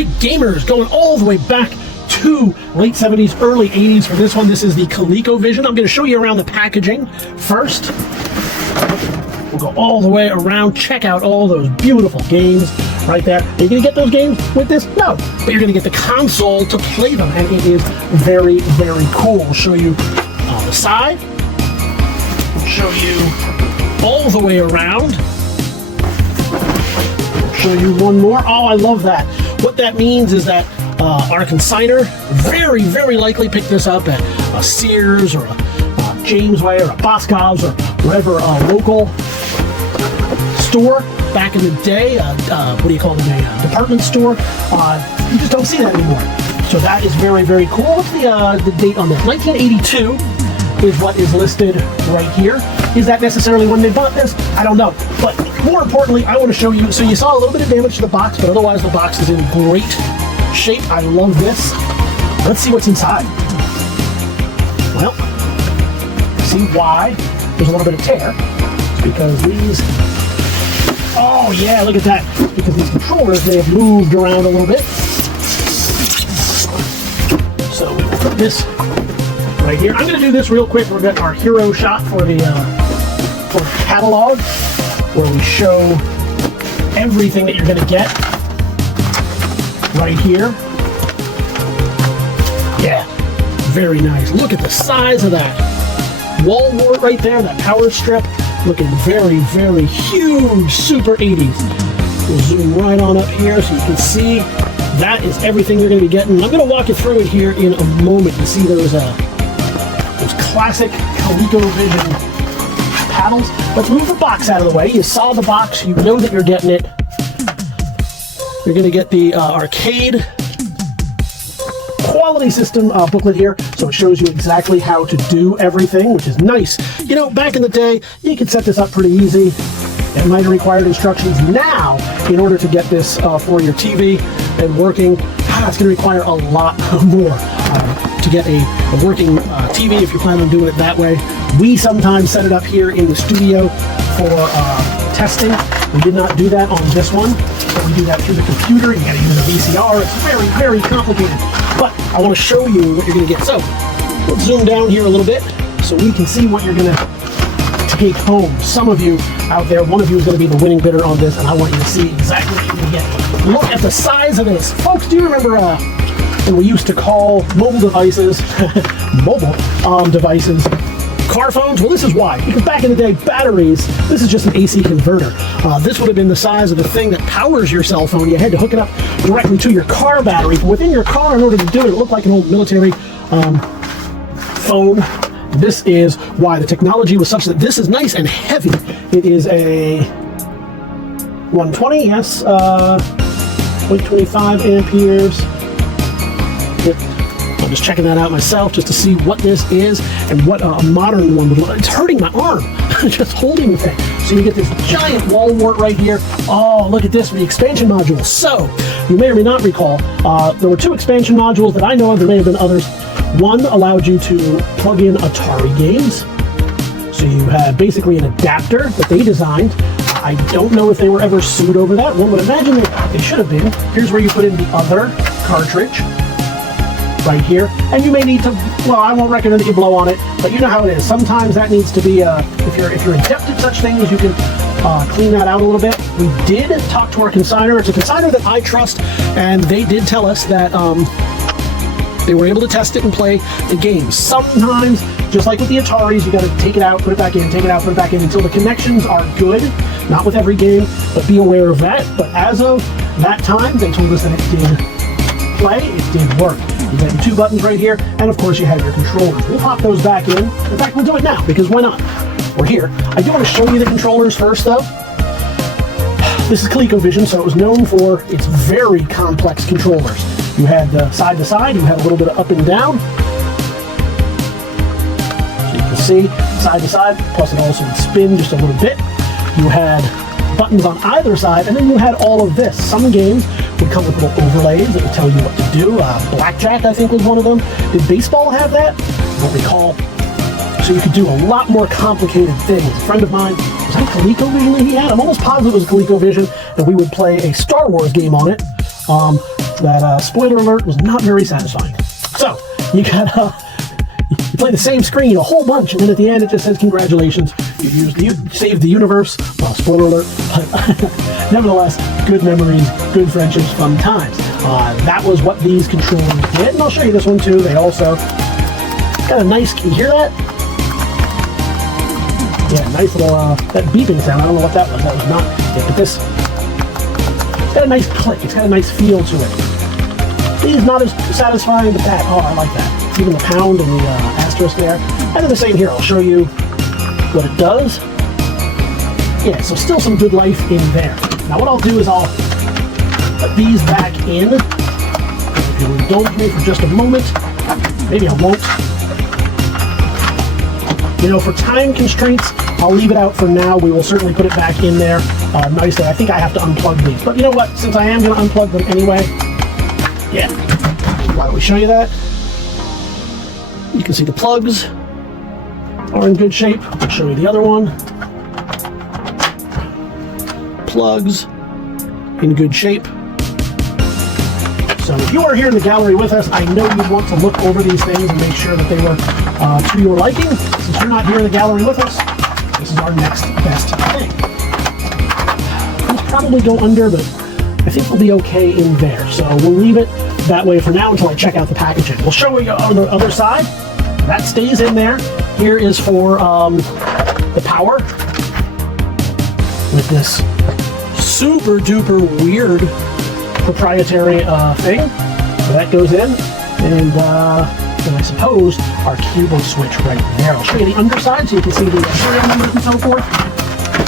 right, gamers, going all the way back to late 70s, early 80s for this one. This is the ColecoVision. I'm going to show you around the packaging first. We'll go all the way around, check out all those beautiful games right there. Are you going to get those games with this? No, but you're going to get the console to play them, and it is very, very cool. We'll show you on the side. We'll show you all the way around. We'll show you one more. Oh, I love that. What that means is that our consignor very, very likely picked this up at a Sears or a Jamesway or a Boscov's or whatever local store back in the day. What do you call them? A department store. You just don't see that anymore. So that is very, very cool. What's the date on that? 1982 is what is listed right here. Is that necessarily when they bought this? I don't know. But more importantly, I want to show you. So you saw a little bit of damage to the box, but otherwise the box is in great shape. I love this. Let's see what's inside. Well, see why there's a little bit of tear. It's because these, oh yeah, look at that. It's because these controllers, they have moved around a little bit. So we will put this right here. I'm going to do this real quick. We've got our hero shot for the catalog, where we show everything that you're going to get right here. Yeah, very nice. Look at the size of that wall wart right there, that power strip, looking very, very huge, super 80s. We'll zoom right on up here so you can see that is everything you're going to be getting. I'm going to walk you through it here in a moment to see those classic ColecoVision paddles. Let's move the box out of the way. You saw the box, you know that you're getting it. You're going to get the arcade quality system booklet here, so it shows you exactly how to do everything, which is nice. You know, back in the day, you could set this up pretty easy. It might have required instructions. Now, in order to get this for your TV and working, it's going to require a lot more to get a working TV if you're planning on doing it that way. We sometimes set it up here in the studio for testing. We did not do that on this one, but we do that through the computer. You got to use a VCR. It's very, very complicated. But I want to show you what you're going to get. So let's zoom down here a little bit so we can see what you're going to take home. Some of you out there, one of you is going to be the winning bidder on this, and I want you to see exactly what you're going to get. Look at the size of this. Folks, do you remember when we used to call mobile devices, devices, car phones? Well, this is why. Because back in the day, batteries, this is just an AC converter. This would have been the size of the thing that powers your cell phone. You had to hook it up directly to your car battery. But within your car, in order to do it, it looked like an old military phone. This is why the technology was such that this is nice and heavy. It is a 120, yes, 0.25 amperes. I'm just checking that out myself just to see what this is and what a modern one would look like. It's hurting my arm just holding the thing. So you get this giant wall wart right here. Oh, look at this for the expansion module. So you may or may not recall, there were two expansion modules that I know of. There may have been others. One allowed you to plug in Atari games. So you had basically an adapter that they designed. I don't know if they were ever sued over that. One would imagine they should have been. Here's where you put in the other cartridge right here. And you may need to, well, I won't recommend that you blow on it, but you know how it is. Sometimes that needs to be, if you're adept at such things, you can clean that out a little bit. We did talk to our consignor. It's a consignor that I trust, and they did tell us that they were able to test it and play the game. Sometimes, just like with the Ataris, you got to take it out, put it back in, take it out, put it back in until the connections are good. Not with every game, but be aware of that. But as of that time, they told us that it did play, it did work. You got your two buttons right here, and of course you have your controllers. We'll pop those back in. In fact, we'll do it now, because why not? We're here. I do want to show you the controllers first, though. This is ColecoVision, so it was known for its very complex controllers. You had side to side, you had a little bit of up and down. So you can see side to side, plus it also would spin just a little bit. You had buttons on either side, and then you had all of this. Some games would come with little overlays that would tell you what to do. Blackjack, I think, was one of them. Did baseball have that? I don't recall. So you could do a lot more complicated things. A friend of mine, was that ColecoVision that he had? I'm almost positive it was ColecoVision, and we would play a Star Wars game on it. that spoiler alert was not very satisfying. So you got you play the same screen a whole bunch, and then at the end it just says congratulations, you saved the universe. Well, spoiler alert, but nevertheless, good memories, good friendships, fun times. That was what these controllers did, and I'll show you this one too. They also got a nice, can you hear that? Yeah, nice little, that beeping sound. I don't know what that was. That was not it, but this, it's got a nice click. It's got a nice feel to it. These not as satisfying, but that, oh, I like that. Even the pound and the asterisk there. And then the same here. I'll show you what it does. Yeah, so still some good life in there. Now what I'll do is I'll put these back in. If you'll indulge me for just a moment. Maybe I won't. You know, for time constraints, I'll leave it out for now. We will certainly put it back in there nicely. I think I have to unplug these. But you know what? Since I am going to unplug them anyway, yeah. Why don't we show you that? You can see the plugs are in good shape. I'll show you the other one. Plugs in good shape. So if you are here in the gallery with us, I know you'd want to look over these things and make sure that they were to your liking. Since you're not here in the gallery with us, this is our next best thing. These probably go under, but I think we'll be okay in there. So we'll leave it that way for now until I check out the packaging. We'll show you on the other side. That stays in there. Here is for the power with this super duper weird proprietary thing. So that goes in, and I suppose our keyboard switch right there. I'll show you the underside so you can see the serial numbers and so forth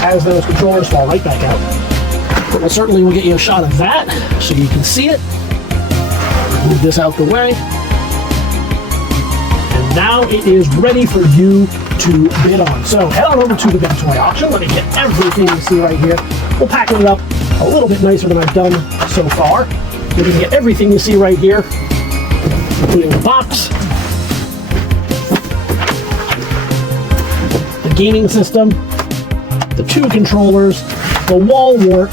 as those controllers fall right back out. But we'll get you a shot of that so you can see it. Move this out the way. And now it is ready for you to bid on. So head on over to the Big Toy Auction. Let me get everything you see right here. We'll package it up a little bit nicer than I've done so far. You're going to get everything you see right here, including the box, the gaming system, the two controllers, the wall wart,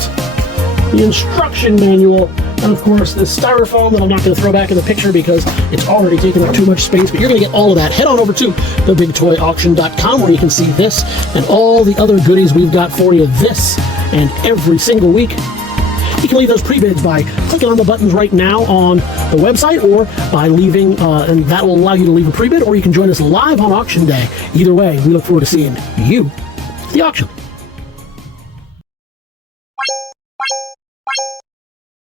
the instruction manual, and of course this styrofoam that I'm not going to throw back in the picture because it's already taking up too much space, but you're going to get all of that. Head on over to TheBigToyAuction.com where you can see this and all the other goodies we've got for you this and every single week. You can leave those pre-bids by clicking on the buttons right now on the website or by leaving, and that will allow you to leave a pre-bid, or you can join us live on auction day. Either way, we look forward to seeing you at the auction.